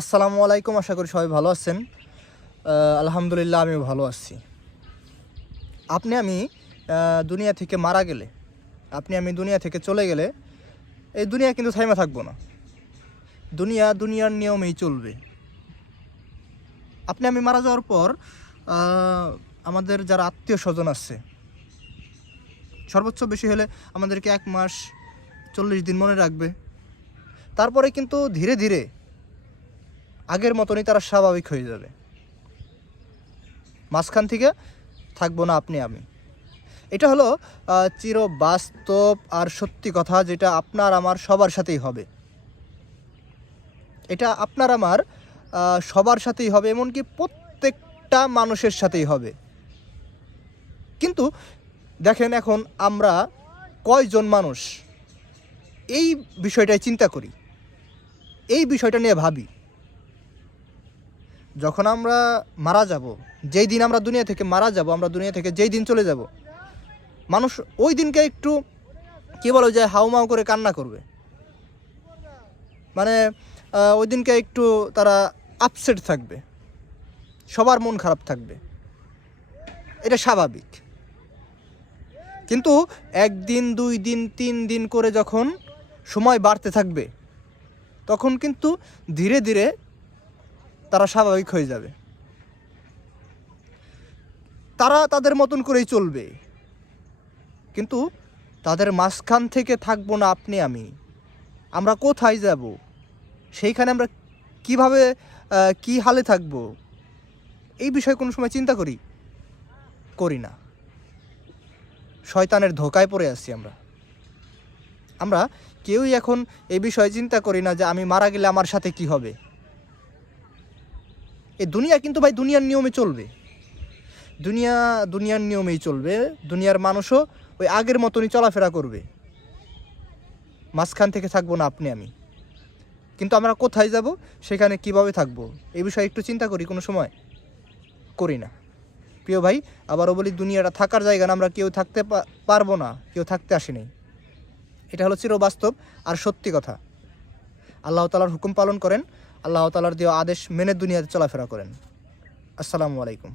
আসসালামু আলাইকুম। আশা করি সবাই ভালো আছেন। আলহামদুলিল্লাহ আমিও ভালো আছি। আমি দুনিয়া থেকে মারা গেলে, আমি দুনিয়া থেকে চলে গেলে এই দুনিয়া কিন্তু থাইমা থাকবো না। দুনিয়ার নিয়মেই চলবে। আমি মারা যাওয়ার পর আমাদের যারা আত্মীয় স্বজন আছে, সর্বোচ্চ বেশি হলে আমাদেরকে 1 মাস 40 দিন মনে রাখবে। তারপরে কিন্তু ধীরে ধীরে আগের মতনই তারা স্বাভাবিক হয়ে যাবে। মাঝখান থেকে থাকবো না আমি। এটা হলো চির বাস্তব আর সত্যি কথা, যেটা আপনার আমার সবার সাথেই হবে। এটা আপনার আমার সবার সাথেই হবে, এমনকি প্রত্যেকটা মানুষের সাথেই হবে। কিন্তু দেখেন, এখন আমরা কয়জন মানুষ এই বিষয়টাই চিন্তা করি, এই বিষয়টা নিয়ে ভাবি। যখন আমরা মারা যাব, যেই দিন আমরা দুনিয়া থেকে মারা যাব, আমরা দুনিয়া থেকে যেই দিন চলে যাব, মানুষ ওই দিনকে একটু কী বলো যে হাউমাউ করে কান্না করবে। মানে ওই দিনকে একটু তারা আপসেট থাকবে, সবার মন খারাপ থাকবে, এটা স্বাভাবিক। কিন্তু 1 দিন 2 দিন 3 দিন করে যখন সময় বাড়তে থাকবে, তখন কিন্তু ধীরে ধীরে তারা স্বাভাবিক হয়ে যাবে। তারা তাদের মতন করেই চলবে, কিন্তু তাদের মাঝখান থেকে থাকবো না আমি। আমরা কোথায় যাব, সেইখানে আমরা কিভাবে কি হালে থাকব, এই বিষয়ে কোনো সময় চিন্তা করি না। শয়তানের ধোঁকায় পড়ে আছি আমরা কেউই এখন এই বিষয়ে চিন্তা করি না যে আমি মারা গেলে আমার সাথে কি হবে। এই দুনিয়া কিন্তু ভাই দুনিয়ার নিয়মে চলবে। দুনিয়ার নিয়মেই চলবে। দুনিয়ার মানুষও ওই আগের মতনই চলাফেরা করবে। মাঝখান থেকে থাকবো না আমি। কিন্তু আমরা কোথায় যাব, সেখানে কিভাবে থাকবো, এই বিষয়ে একটু চিন্তা কোনো সময় করি না। প্রিয় ভাই, আবারও বলি, দুনিয়াটা থাকার জায়গা না। আমরা কেউ থাকতে পারবো না, কেউ থাকতে আসেনি। এটা হলো চিরবাস্তব আর সত্যি কথা। আল্লাহ তাআলার হুকুম পালন করেন, আল্লাহ তাআলার দেওয়া আদেশ মেনে দুনিয়াতে চলাফেরা করেন। আসসালামু আলাইকুম।